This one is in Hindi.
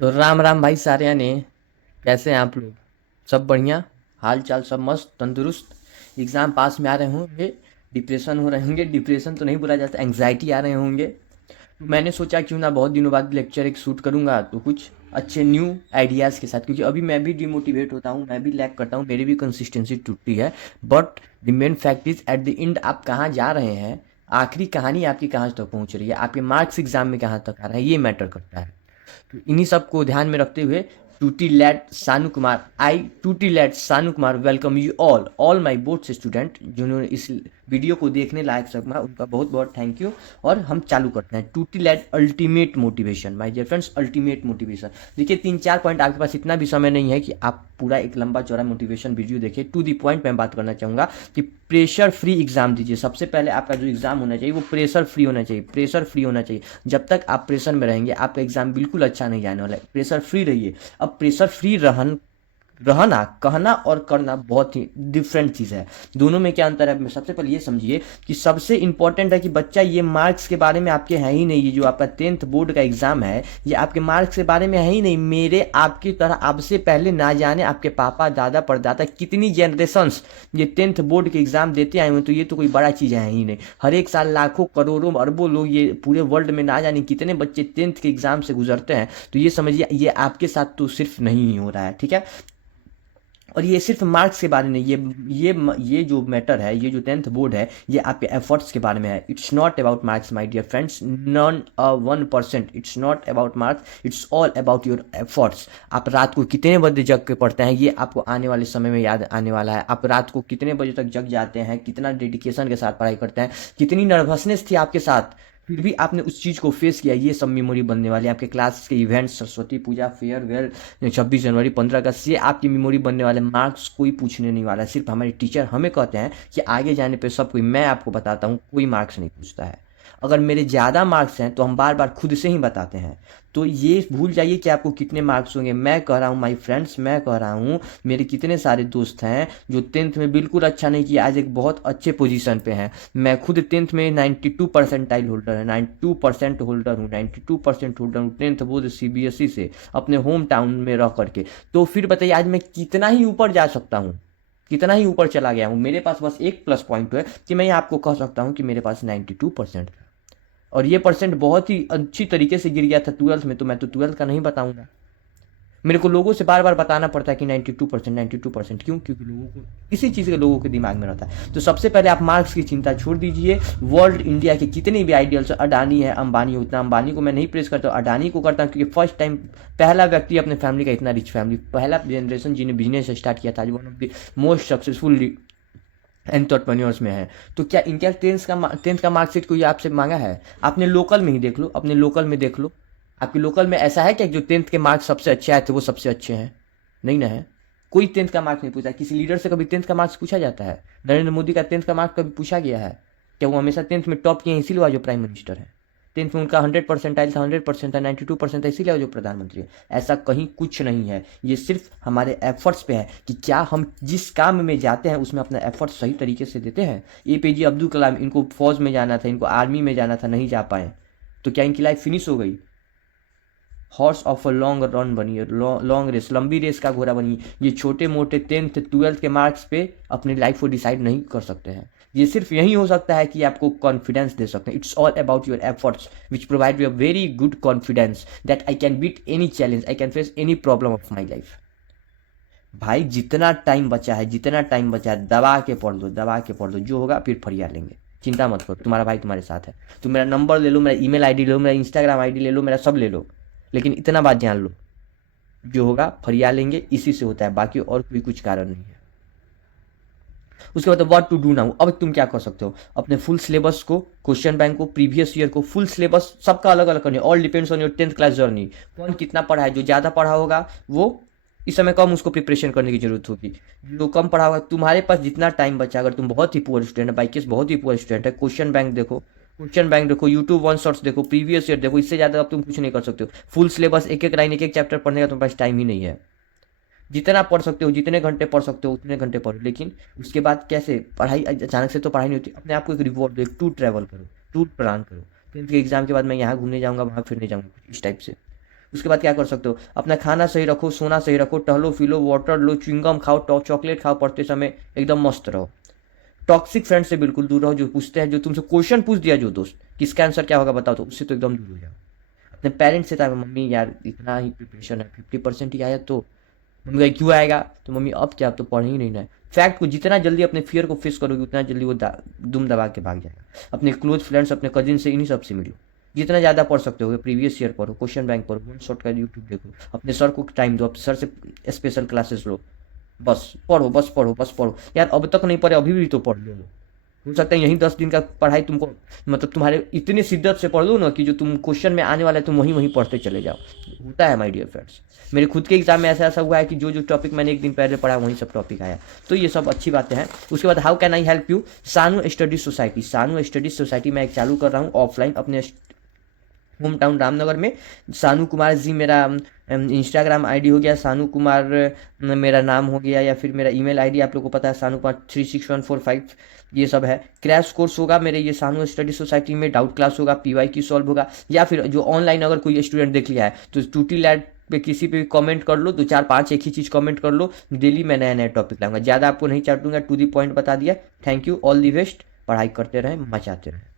तो राम राम भाई सारे ने। कैसे हैं आप लोग? सब बढ़िया? हाल चाल सब मस्त तंदुरुस्त? एग्ज़ाम पास में आ रहे होंगे, डिप्रेशन हो रहे होंगे, डिप्रेशन तो नहीं बोला जाता, एंग्जाइटी आ रहे होंगे। तो मैंने सोचा क्यों ना बहुत दिनों बाद लेक्चर एक शूट करूंगा तो कुछ अच्छे न्यू आइडियाज़ के साथ, क्योंकि अभी मैं भी डिमोटिवेट होता हूँ, मैं भी लैग करता हूँ, मेरी भी कंसिस्टेंसी टूटती है। But the main fact is at the end आप कहाँ जा रहे हैं, आखिरी कहानी आपकी कहाँ तक पहुँच रही है, आपके मार्क्स एग्जाम में कहाँ तक आ रहा है, ये मैटर करता है। तो इन्हीं सब को ध्यान में रखते हुए टूटी लैट सानू कुमार आई टूटी लैट सानू Kumar welcome you all my boards student जिन्होंने इस वीडियो को देखने लायक समझा, उनका बहुत बहुत थैंक यू। और हम चालू करते हैं टूटी लैट ultimate motivation. My dear friends, ultimate motivation. देखिए, 3-4 पॉइंट, आपके पास इतना भी समय नहीं है कि आप पूरा एक लंबा चौड़ा मोटिवेशन वीडियो देखिए। टू दी पॉइंट मैं बात करना चाहूँगा कि प्रेशर फ्री एग्जाम दीजिए। सबसे पहले आपका जो एग्जाम होना चाहिए वो प्रेशर फ्री होना चाहिए, प्रेशर फ्री होना चाहिए। जब तक आप प्रेशर में रहेंगे आपका एग्जाम बिल्कुल अच्छा नहीं जाने वाला है। प्रेशर फ्री रहिए। अब प्रेशर फ्री रहना, कहना और करना बहुत ही डिफरेंट चीज़ है। दोनों में क्या अंतर है? सबसे पहले ये समझिए कि सबसे इंपॉर्टेंट है कि बच्चा, ये मार्क्स के बारे में आपके है ही नहीं। ये जो आपका 10th बोर्ड का एग्जाम है, ये आपके मार्क्स के बारे में है ही नहीं। मेरे आपकी तरह आपसे पहले ना जाने आपके पापा दादा परदादा कितनी जनरेशंस ये 10th बोर्ड के एग्जाम देते आए हुए, तो ये तो कोई बड़ा चीज़ है ही नहीं। हर एक साल लाखों करोड़ों अरबों लोग, ये पूरे वर्ल्ड में ना जाने कितने बच्चे 10th के एग्जाम से गुजरते हैं। तो ये समझिए, ये आपके साथ तो सिर्फ नहीं हो रहा है, ठीक है। और ये सिर्फ मार्क्स के बारे में नहीं, ये जो मैटर है, ये जो 10th बोर्ड है, ये आपके एफर्ट्स के बारे में है। It's not about marks my dear friends, none 1%। It's not about marks, it's all about your efforts. आप रात को कितने बजे जग के पढ़ते हैं, ये आपको आने वाले समय में याद आने वाला है। आप रात को कितने बजे तक जग जाते हैं, कितना डेडिकेशन के साथ पढ़ाई करते हैं, कितनी नर्वसनेस थी आपके साथ, फिर भी आपने उस चीज़ को फेस किया। ये सब मेमोरी बनने वाली है। आपके क्लास के इवेंट्स, सरस्वती पूजा, फेयरवेल, 26 जनवरी, 15 अगस्त, ये आपकी मेमोरी बनने वाले। मार्क्स कोई पूछने नहीं वाला है। सिर्फ हमारे टीचर हमें कहते हैं कि आगे जाने पे सब कोई, मैं आपको बताता हूँ, कोई मार्क्स नहीं पूछता है। अगर मेरे ज़्यादा मार्क्स हैं तो हम बार बार खुद से ही बताते हैं। तो ये भूल जाइए कि आपको कितने मार्क्स होंगे। मैं कह रहा हूँ माय फ्रेंड्स, मैं कह रहा हूँ, मेरे कितने सारे दोस्त हैं जो 10th में बिल्कुल अच्छा नहीं किया, आज एक बहुत अच्छे पोजीशन पे हैं। मैं खुद 10th में 92 परसेंटाइल होल्डर है, 92% होल्डर हूँ, 92% होल्डर हूँ 10th बोर्ड सीबीएसई से, अपने होम टाउन में रह करके। तो फिर बताइए, आज मैं कितना ही ऊपर जा सकता हूँ, कितना ही ऊपर चला गया हूँ। मेरे पास बस एक प्लस पॉइंट है कि मैं आपको कह सकता हूँ कि मेरे पास 92% था। और ये परसेंट बहुत ही अच्छी तरीके से गिर गया था 12th में। तो मैं तो 12th का नहीं बताऊंगा, मेरे को लोगों से बार बार बताना पड़ता है कि 92%, 92%। क्यों? क्योंकि लोगों को, इसी चीज़ के लोगों के दिमाग में रहता है। तो सबसे पहले आप मार्क्स की चिंता छोड़ दीजिए। वर्ल्ड इंडिया के कितने भी आइडियल्स, अडानी है, अंबानी, उतना अंबानी को मैं नहीं प्रेस करता हूँ, अडानी को करता हूँ, क्योंकि फर्स्ट टाइम पहला व्यक्ति अपने फैमिली का, इतना रिच फैमिली, पहला जनरेशन जिन्हें बिजनेस स्टार्ट किया था, one of the most successful entrepreneurs में है। तो क्या इनका 10th का मार्कशीट कोई आपसे मांगा है? आपने लोकल में ही देख लो, अपने लोकल में देख लो। आपके लोकल में ऐसा है क्या जो 10th के मार्क्स सबसे अच्छे आए थे वो सबसे अच्छे हैं? नहीं ना है। कोई 10th का मार्क्स नहीं पूछा। किसी लीडर से कभी 10th का मार्क्स पूछा जाता है? नरेंद्र मोदी का 10th का मार्क्स कभी पूछा गया है? क्या वो हमेशा 10th में टॉप किए हैं इसीलिए वो जो प्राइम मिनिस्टर है? 10th में उनका 100% था, 100% था, 92% था, इसीलिए वो जो प्रधानमंत्री है? ऐसा कहीं कुछ नहीं है। ये सिर्फ हमारे एफर्ट्स पे है कि क्या हम जिस काम में जाते हैं उसमें अपना एफर्ट सही तरीके से देते हैं। APJ अब्दुल कलाम, इनको फौज में जाना था, इनको आर्मी में जाना था, नहीं जा पाए। तो क्या इनकी लाइफ फिनिश हो गई? Horse of a long run बनिए, लॉन्ग रेस, लंबी रेस का घोड़ा बनिए। ये छोटे मोटे 10th 12th के मार्क्स पे अपनी लाइफ को डिसाइड नहीं कर सकते हैं। ये सिर्फ यही हो सकता है कि आपको कॉन्फिडेंस दे सकते हैं। It's all about your efforts which provide you a very good confidence that I can beat any challenge, I can face any problem of my life. भाई, जितना टाइम बचा है, जितना टाइम बचा है, दबा के पढ़ लो, दबा के पढ़ लो। जो होगा फिर फरिया लेंगे। चिंता मत करो, तुम्हारा भाई तुम्हारे साथ है। तुम मेरा नंबर ले लो, मेरा ईमेल आईडी ले लो, मेरा इंस्टाग्राम आईडी ले लो, मेरा सब ले लो, लेकिन इतना बात जान लो, जो होगा फरिया लेंगे। इसी से होता है, बाकी और कोई कुछ कारण नहीं है। उसके बाद व्हाट टू डू नाउ। अब तुम क्या कर सकते हो? अपने फुल सिलेबस को, क्वेश्चन बैंक को, प्रीवियस ईयर को, फुल सिलेबस सबका अलग अलग करनी। All depends on your 10th class journey. कौन कितना पढ़ा है? जो ज़्यादा पढ़ा होगा वो इस समय कम उसको प्रिपरेशन करने की जरूरत होगी। जो कम पढ़ा होगा, तुम्हारे पास जितना टाइम बचा, अगर तुम बहुत ही पुअर स्टूडेंट है, बाई केस बहुत ही पुअर स्टूडेंट है, क्वेश्चन बैंक देखो, क्वेश्चन बैंक देखो, यूट्यूब वन शॉट्स देखो, प्रीवियस ईयर देखो। इससे ज़्यादा अब तुम कुछ नहीं कर सकते हो। फुल सिलेबस, एक एक लाइन, एक एक चैप्टर पढ़ने का तुम्हारे पास टाइम ही नहीं है। जितना पढ़ सकते हो, जितने घंटे पढ़ सकते हो उतने घंटे पढ़ो। लेकिन उसके बाद कैसे पढ़ाई, अचानक से तो पढ़ाई नहीं होती। अपने आप को एक रिवॉर्ड दो, एक टूर ट्रैवल करो, टूर प्लान करो। 10th के एग्जाम के बाद मैं यहाँ घूमने जाऊँगा, वहाँ फिरने जाऊँगा, इस टाइप से। उसके बाद क्या कर सकते हो, अपना खाना सही रखो, सोना सही रखो, टहलो फिलो, वाटर लो, च्युइंगम खाओ, चॉकलेट खाओ, पढ़ते समय एकदम मस्त रहो। टॉक्सिक फ्रेंड से बिल्कुल दूर रहो, जो पूछते हैं, जो तुमसे क्वेश्चन पूछ दिया जो दोस्त कि इसका आंसर क्या होगा बताओ, तो उससे तो एकदम दूर हो जाओ। अपने पेरेंट्स से था, मम्मी यार इतना ही प्रिपरेशन है, 50% ही आया, तो मम्मी कही क्यों आएगा, तो मम्मी अब क्या, अब तो पढ़ ही नहीं ना है। फैक्ट को जितना जल्दी अपने फियर को फेस करोगे उतना जल्दी वो दुम दबा के भाग जाएगा। अपने क्लोज फ्रेंड्स, अपने कजिन से, इन्हीं सबसे मिलो, जितना ज़्यादा पढ़ सकते हो, प्रीवियस ईयर पढ़ो, क्वेश्चन बैंक पढ़ो, वन शॉट का यूट्यूब देखो, अपने सर को टाइम दो, अपने सर से स्पेशल क्लासेस लो, बस पढ़ो, बस पढ़ो, बस पढ़ो यार, अब तक नहीं पढ़े अभी भी तो पढ़ लो। हो सकता है यही 10 दिन का पढ़ाई तुमको, मतलब तुम्हारे इतनी शिद्दत से पढ़ लो ना कि जो तुम क्वेश्चन में आने वाला है तुम वहीं वहीं पढ़ते चले जाओ। होता है माय डियर फ्रेंड्स, मेरे खुद के एग्जाम में ऐसा ऐसा हुआ है कि जो जो टॉपिक मैंने एक दिन पहले पढ़ा वहीं सब टॉपिक आया। तो ये सब अच्छी बातें हैं। उसके बाद how can I help you, सानू स्टडी सोसाइटी, सानू स्टडी सोसाइटी मैं एक चालू कर रहा हूँ ऑफलाइन अपने होम टाउन रामनगर में। सानू कुमार जी मेरा इंस्टाग्राम आईडी हो गया, सानू कुमार मेरा नाम हो गया, या फिर मेरा ईमेल आईडी आप लोगों को पता है, सानू कुमार 36145, ये सब है। क्रैश कोर्स होगा मेरे ये सानू स्टडी सोसाइटी में, डाउट क्लास होगा, PYQ सॉल्व होगा, या फिर जो ऑनलाइन अगर कोई स्टूडेंट देख लिया है तो टूटी लैब पे किसी पे भी कमेंट कर लो, 2 4 5 एक ही चीज़ कमेंट कर लो, डेली मैं नया नया टॉपिक लाऊंगा, ज़्यादा आपको नहीं चाटूंगा, टू दी पॉइंट बता दिया। Thank you, all the best, पढ़ाई करते रहें, मचाते रहें।